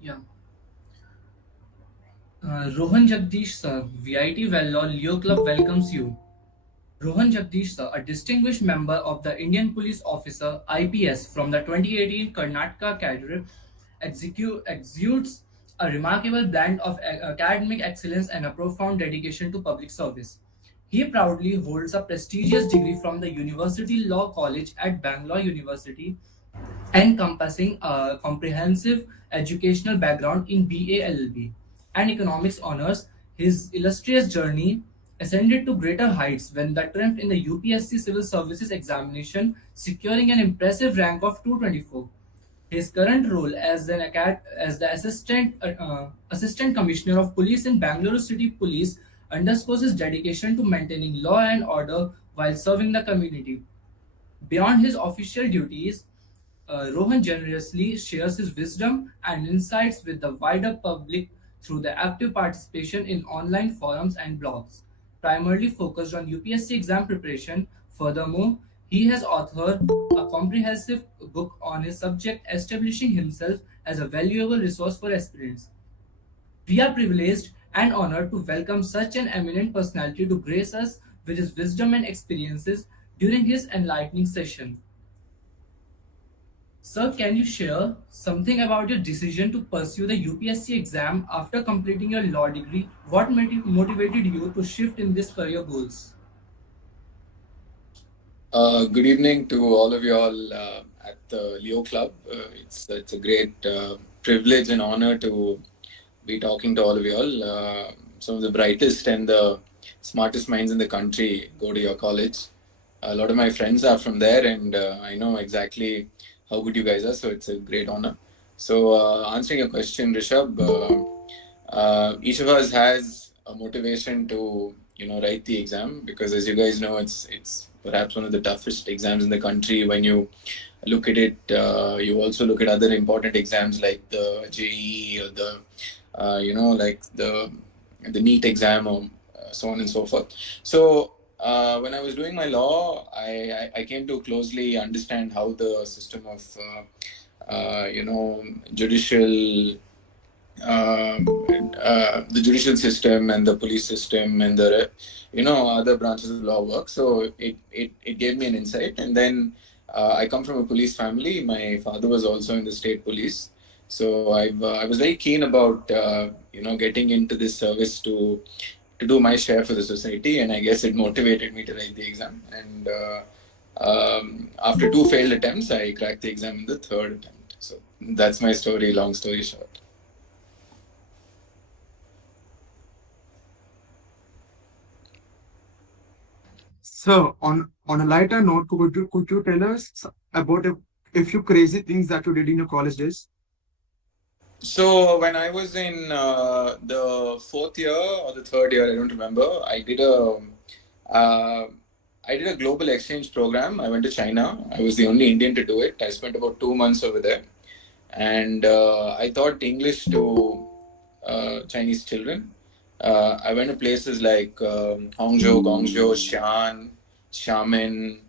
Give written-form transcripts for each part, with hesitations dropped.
Yeah. Rohan Jagdeesh sir, VIT Vellore Leo Club welcomes you. Rohan Jagdeesh sir, a distinguished member of the Indian Police Officer IPS from the 2018 Karnataka cadre, exudes a remarkable blend of academic excellence and a profound dedication to public service. He proudly holds a prestigious degree from the University Law College at Bangalore University, encompassing a comprehensive educational background in BA LLB and economics honors. His illustrious journey ascended to greater heights when the triumph in the UPSC Civil Services examination, securing an impressive rank of 224. His current role as as the assistant commissioner of police in Bangalore City Police underscores his dedication to maintaining law and order while serving the community. Beyond his official duties, Rohan generously shares his wisdom and insights with the wider public through the active participation in online forums and blogs, primarily focused on UPSC exam preparation. Furthermore, he has authored a comprehensive book on his subject, establishing himself as a valuable resource for aspirants. We are privileged and honored to welcome such an eminent personality to grace us with his wisdom and experiences during his enlightening session. Sir, can you share something about your decision to pursue the UPSC exam after completing your law degree? What motivated you to shift in this career goals? Good evening to all of you all at the Leo Club. It's a great privilege and honor to be talking to all of you all. Some of the brightest and the smartest minds in the country go to your college. A lot of my friends are from there, and I know exactly how good you guys are. So it's a great honor. So answering your question, Rishabh, each of us has a motivation to write the exam, because as you guys know, it's perhaps one of the toughest exams in the country. When you look at it, you also look at other important exams like the JEE or the like the NEET exam, or so on and so forth. So when I was doing my law, I came to closely understand how the system of judicial the judicial system and the police system and the other branches of law work. So it gave me an insight. And then I come from a police family. My father was also in the state police, so I was very keen about getting into this service to do my share for the society, and I guess it motivated me to write the exam. And after two failed attempts, I cracked the exam in the third attempt. So that's my story, long story short. So, on a lighter note, could you tell us about a few crazy things that you did in your college days? So when I was in the fourth year or the third year, I don't remember. Uh, I did a global exchange program. I went to China. I was the only Indian to do it. I spent about 2 months over there, and I taught English to Chinese children. I went to places like Hangzhou, Guangzhou, Xi'an, Xiamen,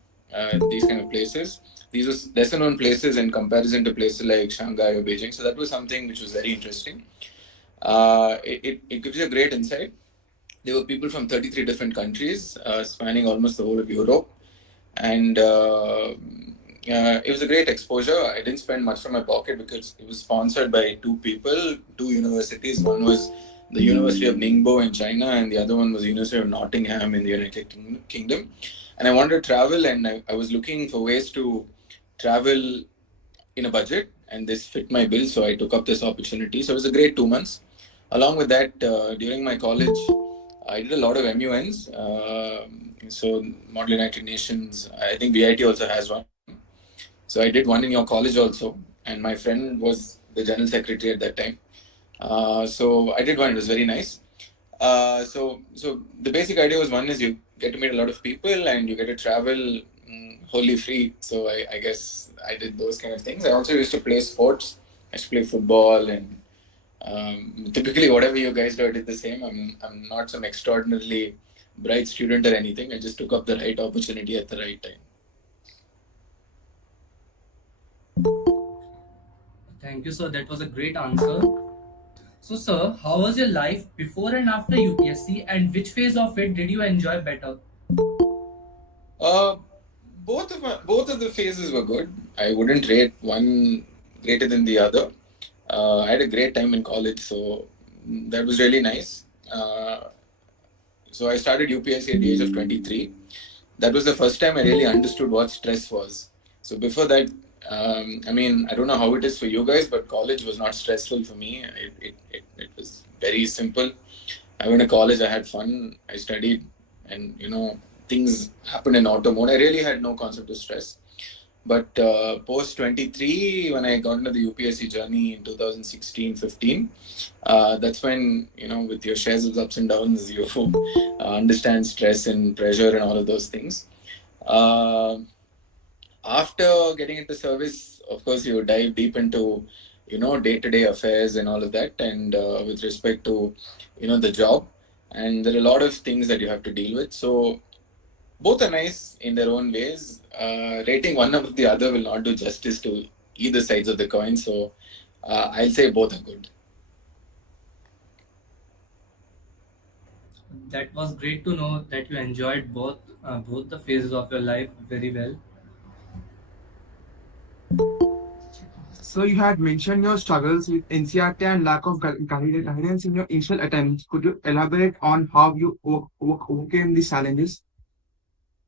these kind of places. These were lesser known places in comparison to places like Shanghai or Beijing. So that was something which was very interesting. It gives you a great insight. There were people from 33 different countries, spanning almost the whole of Europe. And it was a great exposure. I didn't spend much from my pocket because it was sponsored by two people, two universities. One was the University of Ningbo in China, and the other one was the University of Nottingham in the United Kingdom. And I wanted to travel, and I was looking for ways to travel in a budget, and this fit my bill, so I took up this opportunity. So it was a great 2 months. Along with that, during my college, I did a lot of MUNs. So Model United Nations, I think VIT also has one. So I did one in your college also, and my friend was the general secretary at that time. So I did one. It was very nice. So the basic idea was, one is you get to meet a lot of people and you get to travel wholly free. So I guess I did those kind of things. I also used to play sports. I used to play football, and typically whatever you guys do, I did the same. I'm not some extraordinarily bright student or anything. I just took up the right opportunity at the right time. Thank you, sir. That was a great answer. So, sir, how was your life before and after UPSC, and which phase of it did you enjoy better? Uh, both of the phases were good. I wouldn't rate one greater than the other. I had a great time in college, so that was really nice. So I started UPSC at the age of 23. That was the first time I really understood what stress was. So before that, I mean, I don't know how it is for you guys, but college was not stressful for me. It was very simple. I went to college, I had fun, I studied, and things happened in auto mode. I really had no concept of stress. But post 23, when I got into the UPSC journey in 2016-15, that's when, with your shares of ups and downs, you understand stress and pressure and all of those things. After getting into service, of course, you dive deep into, day-to-day affairs and all of that. And with respect to, the job, and there are a lot of things that you have to deal with. So both are nice in their own ways. Rating one above the other will not do justice to either sides of the coin. So I'll say both are good. That was great to know that you enjoyed both the phases of your life very well. So you had mentioned your struggles with NCRT and lack of guidance in your initial attempts. Could you elaborate on how you overcame these challenges?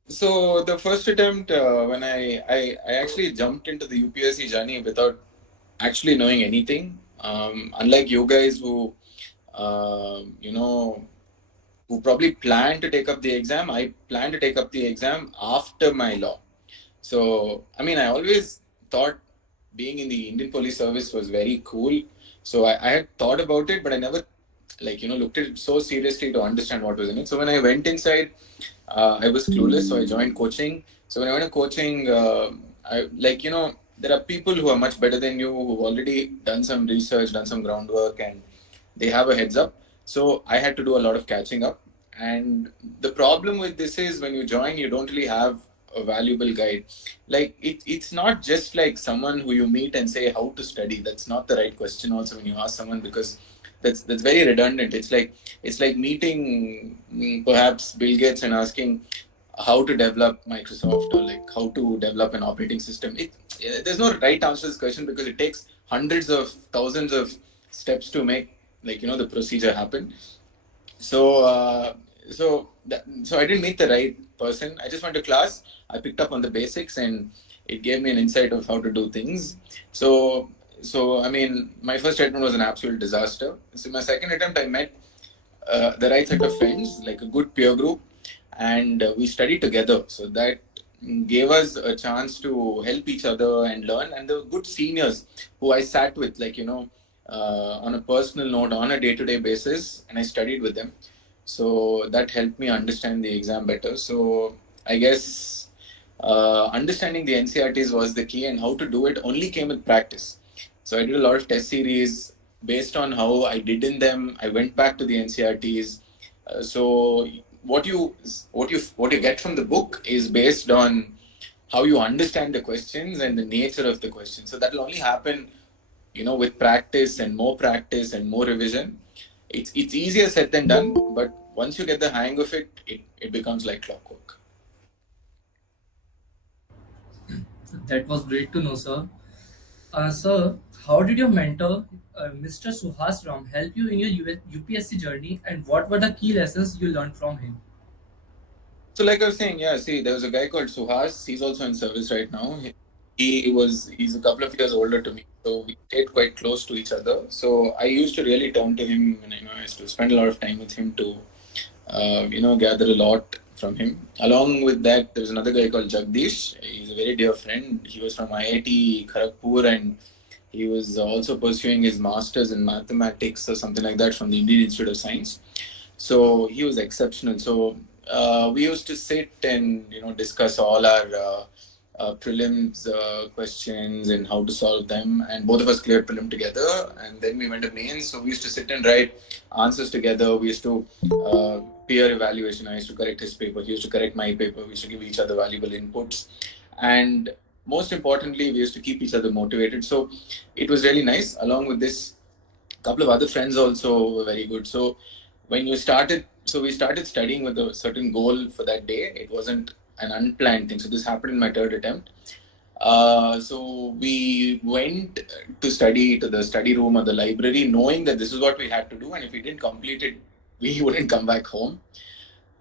So the first attempt, when I actually jumped into the UPSC journey without actually knowing anything. Unlike you guys who probably plan to take up the exam, I plan to take up the exam after my law. So, I mean, I always thought being in the Indian Police Service was very cool. So I had thought about it, but I never, looked at it so seriously to understand what was in it. So when I went inside, I was clueless. So I joined coaching. So when I went to coaching, there are people who are much better than you, who've already done some research, done some groundwork, and they have a heads up. So I had to do a lot of catching up. And the problem with this is, when you join, you don't really have a valuable guide. Like it's not just like someone who you meet and say how to study. That's not the right question also when you ask someone, because that's very redundant. It's like meeting perhaps Bill Gates and asking how to develop Microsoft, or like how to develop an operating system. There's no right answer to this question, because it takes hundreds of thousands of steps to make the procedure happen. So I didn't meet the right person. I just went to class. I picked up on the basics, and it gave me an insight of how to do things. So I mean, my first attempt was an absolute disaster. So my second attempt, I met the right set of friends, like a good peer group, and we studied together. So that gave us a chance to help each other and learn. And the good seniors who I sat with, on a personal note, on a day-to-day basis, and I studied with them. So that helped me understand the exam better. So I guess understanding the NCRTs was the key, and how to do it only came with practice. So I did a lot of test series based on how I did in them. I went back to the NCRTs. So what you get from the book is based on how you understand the questions and the nature of the questions. So that will only happen, with practice and more revision. It's easier said than done, but once you get the hang of it, it becomes like clockwork. That was great to know, sir. Sir, how did your mentor, Mr. Suhas Ram, help you in your UPSC journey, and what were the key lessons you learned from him? So, like I was saying, yeah, see, there was a guy called Suhas. He's also in service right now. He's a couple of years older to me, so we stayed quite close to each other. So I used to really turn to him, and I used to spend a lot of time with him to, gather a lot from him. Along with that, there was another guy called Jagdeesh. He's a very dear friend. He was from IIT Kharagpur, and he was also pursuing his master's in mathematics or something like that from the Indian Institute of Science. So he was exceptional. So we used to sit and discuss all our prelims questions and how to solve them. And both of us cleared prelim together, and then we went to mains. So we used to sit and write answers together. We used to peer evaluation. I used to correct his paper. He used to correct my paper. We used to give each other valuable inputs, and most importantly, we used to keep each other motivated. So it was really nice. Along with this, a couple of other friends also were very good. So when you started, so we started studying with a certain goal for that day. It wasn't an unplanned thing. So this happened in my third attempt. So we went to study to the study room or the library, knowing that this is what we had to do, and if we didn't complete it, we wouldn't come back home.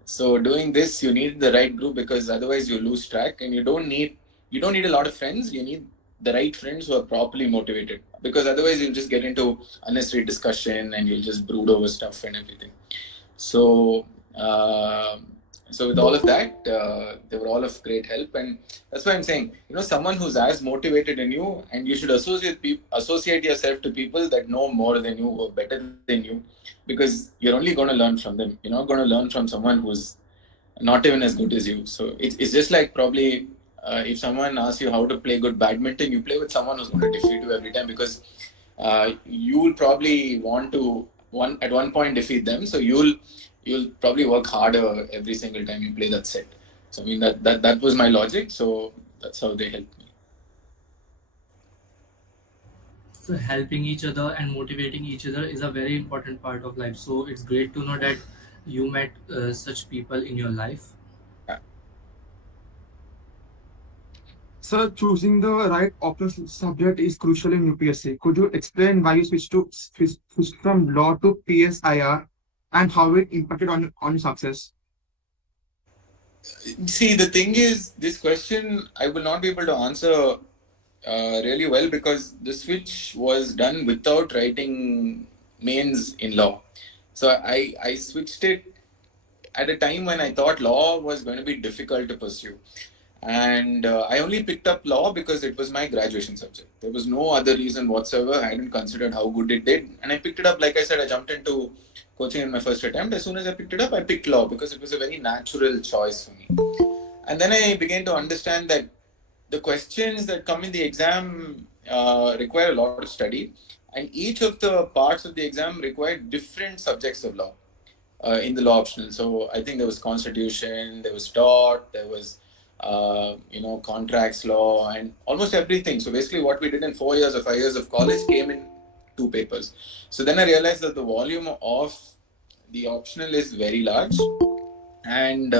So doing this, you need the right group, because otherwise you lose track, and you don't need a lot of friends. You need the right friends who are properly motivated, because otherwise you'll just get into unnecessary discussion and you'll just brood over stuff and everything. So, so with all of that, they were all of great help, and that's why I'm saying, someone who's as motivated in you, and you should associate yourself to people that know more than you or better than you, because you're only going to learn from them. You're not going to learn from someone who's not even as good as you. So it's just like probably if someone asks you how to play good badminton, you play with someone who's going to defeat you every time, because you will probably want to at one point defeat them. So you'll probably work harder every single time you play that set. So I mean that was my logic. So that's how they helped me. So helping each other and motivating each other is a very important part of life. So it's great to know that you met such people in your life. Yeah. Sir, choosing the right option subject is crucial in UPSC. Could you explain why you switched from law to PSIR and how it impacted on your success? See, the thing is, this question I will not be able to answer really well, because the switch was done without writing mains in law. So I switched it at a time when I thought law was going to be difficult to pursue. And I only picked up law because it was my graduation subject. There was no other reason whatsoever. I hadn't considered how good it did. And I picked it up, like I said, I jumped into coaching in my first attempt. As soon as I picked it up, I picked law because it was a very natural choice for me. And then I began to understand that the questions that come in the exam require a lot of study, and each of the parts of the exam require different subjects of law in the law optional. So I think there was constitution, there was tort, there was contracts law, and almost everything. So basically, what we did in 4 years or 5 years of college came in 2 papers. So then I realized that the volume of the optional is very large, and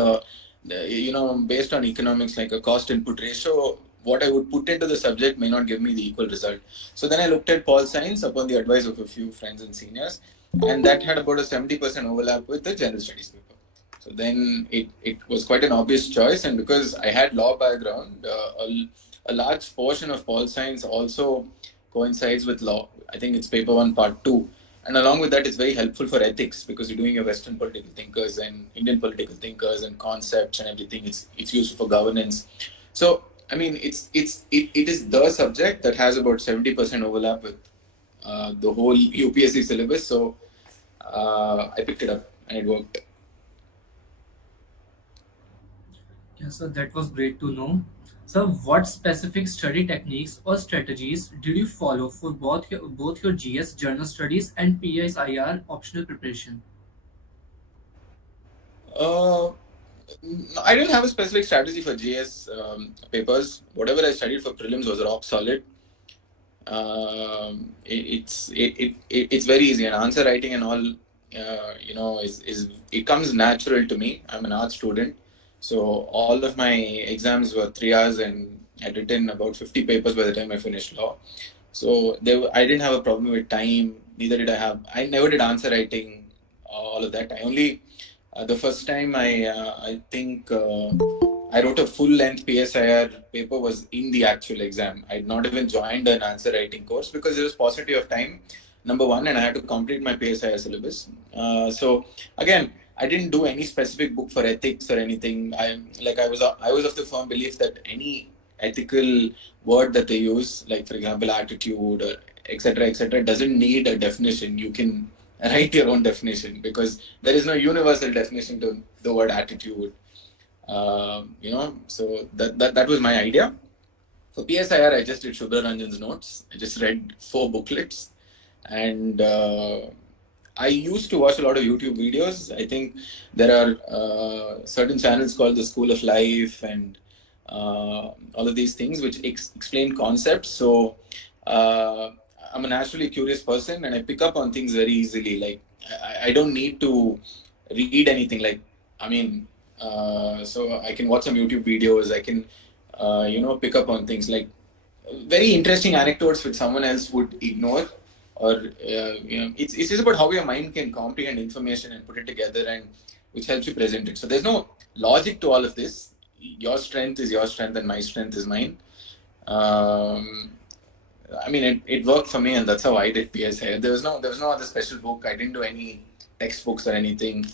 based on economics, like a cost input ratio, what I would put into the subject may not give me the equal result. So then I looked at Pol Science upon the advice of a few friends and seniors, and that had about a 70% overlap with the general studies paper. So then it was quite an obvious choice, and because I had law background, a large portion of Pol Science also coincides with law. I think it's paper 1 part 2, and along with that, it's very helpful for ethics, because you're doing your Western political thinkers and Indian political thinkers and concepts and everything. It's useful for governance. So I mean, it is the subject that has about 70% overlap with the whole UPSC syllabus. So I picked it up and it worked. Yes, sir, that was great to know. So, what specific study techniques or strategies did you follow for both your GS Journal Studies and PSIR optional preparation? Uh, I didn't have a specific strategy for GS papers. Whatever I studied for prelims was rock solid. It's very easy, and answer writing and all is it comes natural to me. I'm an art student, so all of my exams were 3 hours, and I'd written about 50 papers by the time I finished law. So I didn't have a problem with time. Neither did I have. I never did answer writing, all of that. I only the first time I think I wrote a full length PSIR paper was in the actual exam. I'd not even joined an answer writing course because there was paucity of time. Number one, and I had to complete my PSIR syllabus. So again, I didn't do any specific book for ethics or anything. I was of the firm belief that any ethical word that they use, like for example attitude or etc., doesn't need a definition. You can write your own definition because there is no universal definition to the word attitude. So that was my idea. For PSIR, I just did Shri Rohan Jagadeesh's notes. I just read 4 booklets, and I used to watch a lot of YouTube videos. I think there are certain channels called the School of Life and all of these things which explain concepts. So I'm a naturally curious person, and I pick up on things very easily. Like I don't need to read anything. Like I mean, so I can watch some YouTube videos. I can pick up on things like very interesting anecdotes which someone else would ignore, or it's just about how your mind can comprehend information and put it together, and which helps you present it. So there's no logic to all of this. Your strength is your strength, and my strength is mine. I mean, it worked for me, and that's how I did PSI. There was no other special book. I didn't do any textbooks or anything.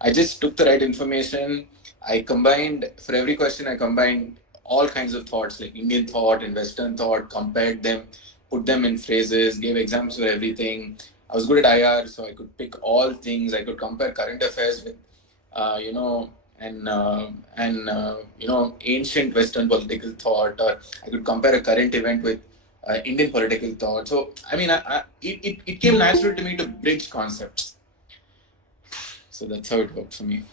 I just took the right information. I combined, for every question, I combined all kinds of thoughts, like Indian thought and Western thought, compared them, put them in phrases, gave exams for everything. I was good at IR, so I could pick all things. I could compare current affairs with, ancient Western political thought, or I could compare a current event with Indian political thought. So, I mean, it came natural to me to bridge concepts. So that's how it worked for me.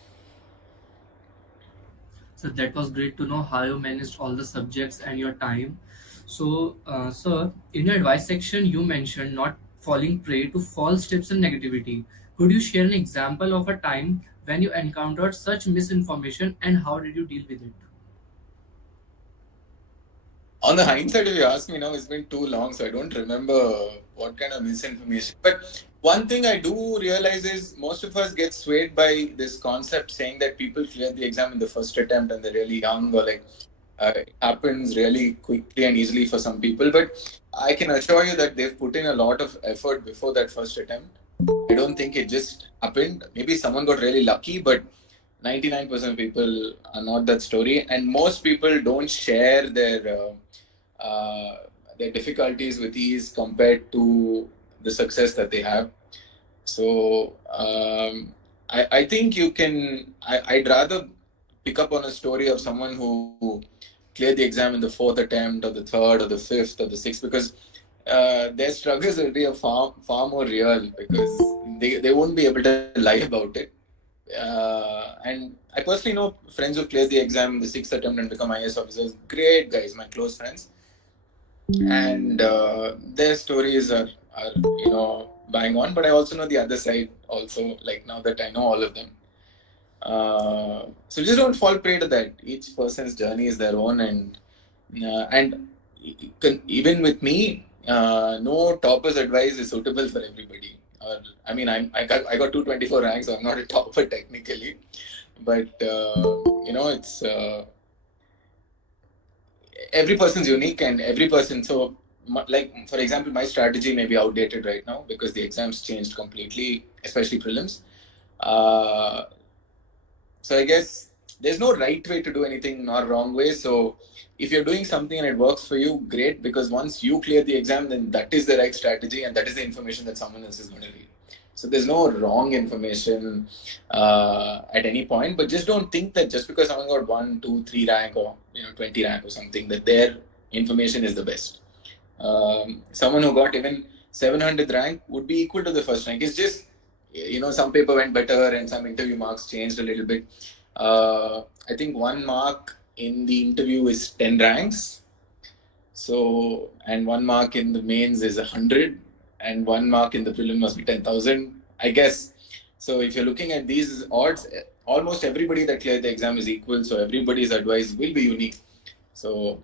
So that was great to know how you managed all the subjects and your time. So, sir, in your advice section, you mentioned not falling prey to false tips and negativity. Could you share an example of a time when you encountered such misinformation and how did you deal with it? On the hindsight, if you ask me now, it's been too long, so I don't remember what kind of misinformation. But one thing I do realize is most of us get swayed by this concept saying that people clear the exam in the first attempt and they're really young, or like it happens really quickly and easily for some people. But I can assure you that they've put in a lot of effort before that first attempt. I don't think it just happened. Maybe someone got really lucky, but 99% of people are not that story, and most people don't share uh, their difficulties with ease compared to the success that they have. So I think you can. I'd rather pick up on a story of someone who cleared the exam in the 4th attempt, or the 3rd, or the 5th, or the 6th, because their struggles will be far more real, because they won't be able to lie about it. And I personally know friends who cleared the exam in the 6th attempt and become IAS officers. Great guys, my close friends, and their stories are bang on. But I also know the other side also. Like now that I know all of them, so just don't fall prey to that. Each person's journey is their own, and even with me, no topper's advice is suitable for everybody. I mean, I got 224 ranks, so I'm not a topper technically, but it's every person's unique, and every person. So, like for example, my strategy may be outdated right now because the exams changed completely, especially prelims. Uh, so I guess there's no right way to do anything, nor wrong way. So if you're doing something and it works for you, great, because once you clear the exam, then that is the right strategy, and that is the information that someone else is going to read. So there's no wrong information at any point, but just don't think that just because someone got 1, 2, 3 rank, or 20 rank or something, that their information is the best. Someone who got even 700 rank would be equal to the first rank. It's just some paper went better and some interview marks changed a little bit. I think 1 mark in the interview is 10 ranks. So, and 1 mark in the mains is 100, and 1 mark in the prelim must be 10,000. I guess So if you're looking at these odds, almost everybody that cleared the exam is equal. So everybody's advice will be unique. So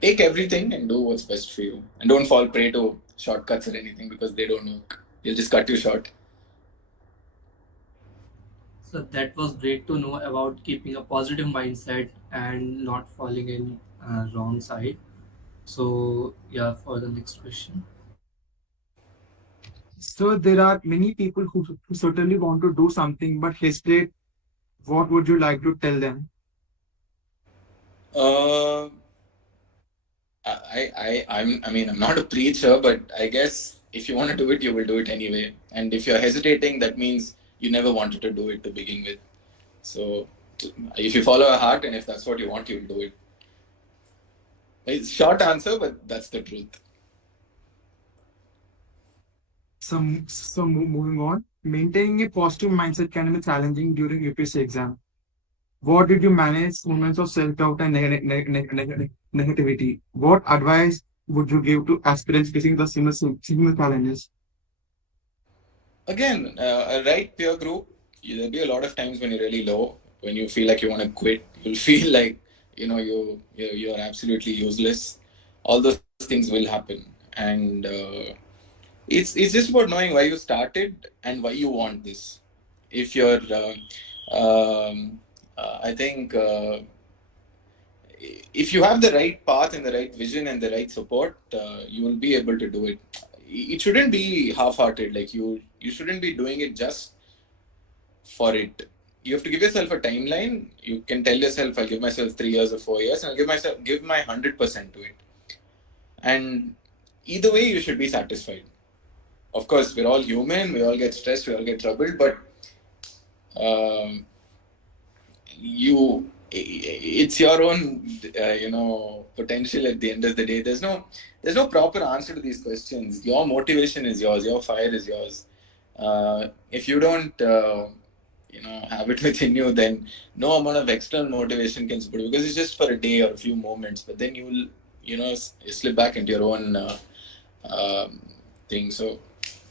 take everything and do what's best for you, and don't fall prey to shortcuts or anything because they don't work. They'll just cut you short. So that was great to know about keeping a positive mindset and not falling in wrong side. So yeah, for the next question. So there are many people who certainly want to do something but hesitate. What would you like to tell them? Uh, I mean, I'm not a preacher, but I guess if you want to do it, you will do it anyway. And if you're hesitating, that means you never wanted to do it to begin with. So if you follow a heart and if that's what you want, you'll do it. It's a short answer, but that's the truth. Moving on, maintaining a positive mindset can be challenging during UPSC exam. What did you manage moments of self-doubt and negativity? What advice would you give to aspirants facing the similar challenges? Again, a right peer group, there'll be a lot of times when you're really low, when you feel like you want to quit, you'll feel like, you're absolutely useless. All those things will happen. And it's just about knowing why you started and why you want this. If you're, I think, if you have the right path and the right vision and the right support, you will be able to do it. It shouldn't be half-hearted. Like you shouldn't be doing it just for it. You have to give yourself a timeline. You can tell yourself, "I'll give myself 3 years or 4 years, and I'll give my 100% to it." And either way, you should be satisfied. Of course, we're all human. We all get stressed. We all get troubled. But um, it's your own potential at the end of the day. There's no proper answer to these questions. Your motivation is yours, your fire is yours. If you don't have it within you, then no amount of external motivation can support you, because it's just for a day or a few moments, but then you will slip back into your own um, thing. So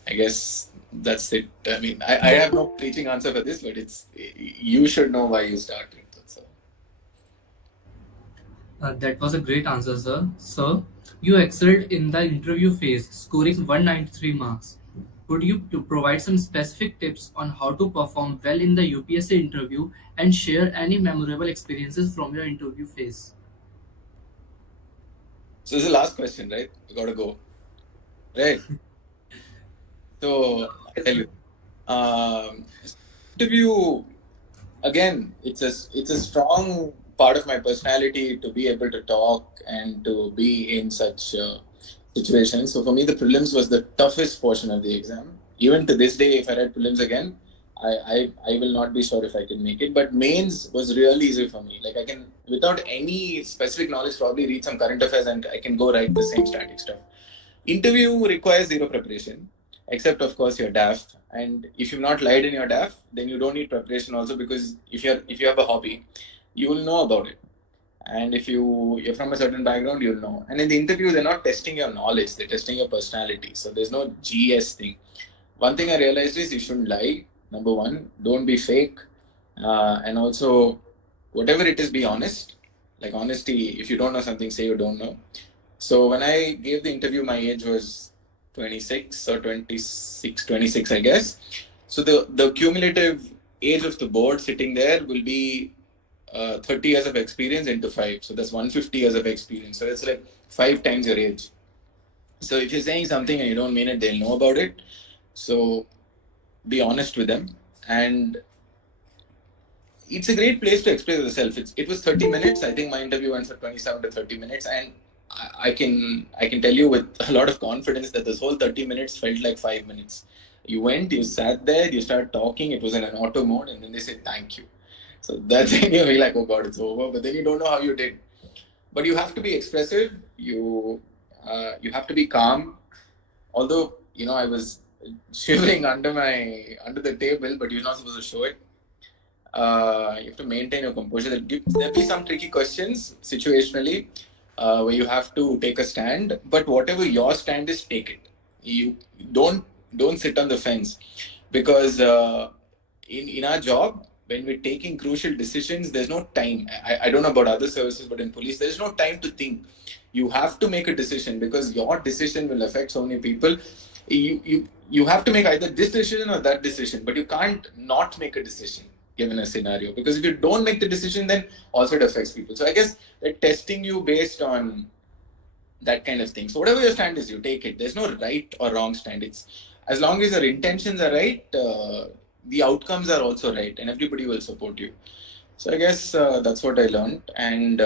I guess that's it. I mean, I have no preaching answer for this, but you should know why you started. That's all. That was a great answer, sir. Sir, you excelled in the interview phase, scoring 193 marks. Could you provide some specific tips on how to perform well in the UPSC interview and share any memorable experiences from your interview phase? So this is the last question, right? We gotta go. Right. So I tell you, interview again. It's a strong part of my personality to be able to talk and to be in such situations. So for me, the prelims was the toughest portion of the exam. Even to this day, if I write prelims again, I will not be sure if I can make it. But mains was really easy for me. Like I can, without any specific knowledge, probably read some current affairs and I can go write the same static stuff. Interview requires zero preparation, except of course your DAF. And if you've not lied in your DAF, then you don't need preparation also, because if you have a hobby, you will know about it. And if you're from a certain background, you'll know. And in the interview, they're not testing your knowledge; they're testing your personality. So there's no GS thing. One thing I realized is you shouldn't lie. Number one, don't be fake, and also whatever it is, be honest. Like honesty, if you don't know something, say you don't know. So when I gave the interview, my age was 26 or 26, 26, I guess. So the cumulative age of the board sitting there will be 30 years of experience into 5. So that's 150 years of experience. So it's like 5 times your age. So if you're saying something and you don't mean it, they'll know about it. So be honest with them. And it's a great place to express yourself. It was 30 minutes. I think my interview went for 27 to 30 minutes. And I can tell you with a lot of confidence that this whole 30 minutes felt like 5 minutes. You went, you sat there, you started talking. It was in an auto mode, and then they said thank you. So that's when you're like, oh God, it's over. But then you don't know how you did. But you have to be expressive. You have to be calm. Although I was shivering under the table, but you're not supposed to show it. You have to maintain your composure. There'll be some tricky questions situationally where you have to take a stand. But whatever your stand is, take it. You don't sit on the fence. because in our job, when we're taking crucial decisions, there's no time. I don't know about other services, but in police, there's no time to think. You have to make a decision because your decision will affect so many people. You have to make either this decision or that decision, but you can't not make a decision given a scenario, because if you don't make the decision, then also it affects people. So I guess they're testing you based on that kind of thing. So whatever your stand is, you take it. There's no right or wrong stand. It's as long as your intentions are right, the outcomes are also right, and everybody will support you. So I guess that's what I learned. And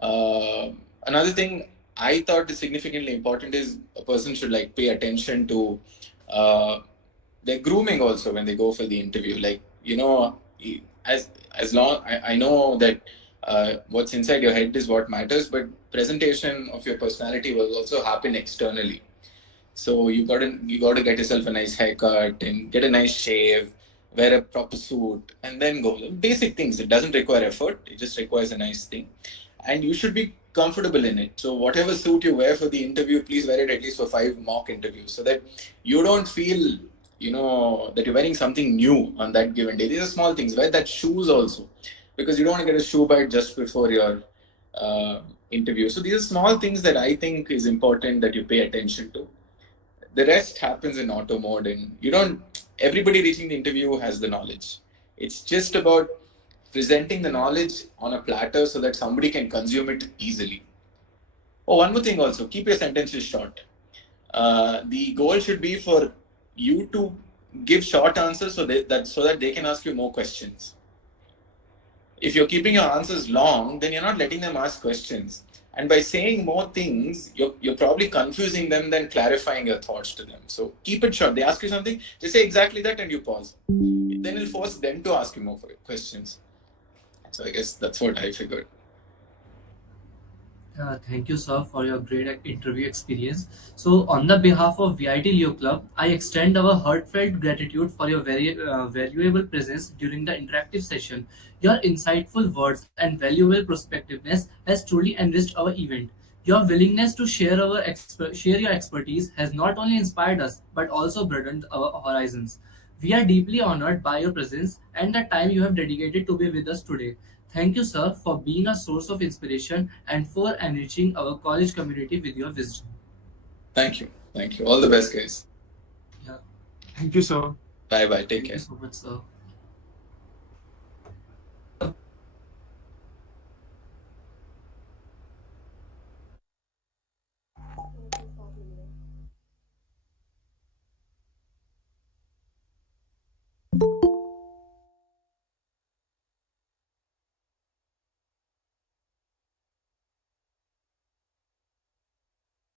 another thing I thought is significantly important is a person should like pay attention to their grooming also when they go for the interview. Like, you know, as long I know that what's inside your head is what matters, but presentation of your personality will also happen externally. So you got to get yourself a nice haircut and get a nice shave, wear a proper suit, and then go. Basic things. It doesn't require effort. It just requires a nice thing, and you should be comfortable in it. So whatever suit you wear for the interview, please wear it at least for 5 mock interviews, so that you don't feel that you're wearing something new on that given day. These are small things. Wear that shoes also, because you don't want to get a shoe bite just before your interview. So these are small things that I think is important that you pay attention to. The rest happens in auto mode, and everybody reaching the interview has the knowledge. It's just about presenting the knowledge on a platter so that somebody can consume it easily. Oh, one more thing also, keep your sentences short. The goal should be for you to give short answers so that they can ask you more questions. If you're keeping your answers long, then you're not letting them ask questions. And by saying more things, you're probably confusing them than clarifying your thoughts to them. So keep it short. They ask you something, just say exactly that and you pause. Then it'll force them to ask you more questions. So I guess that's what I figured. Thank you, sir, for your great interview experience. So, on the behalf of VIT Leo Club, I extend our heartfelt gratitude for your very valuable presence during the interactive session. Your insightful words and valuable perspectiveness has truly enriched our event. Your willingness to share your expertise has not only inspired us but also broadened our horizons. We are deeply honored by your presence and the time you have dedicated to be with us today. Thank you, sir, for being a source of inspiration and for enriching our college community with your wisdom. Thank you. Thank you. All the best, guys. Yeah. Thank you, sir. Bye bye. Take Thank care. you so much, sir.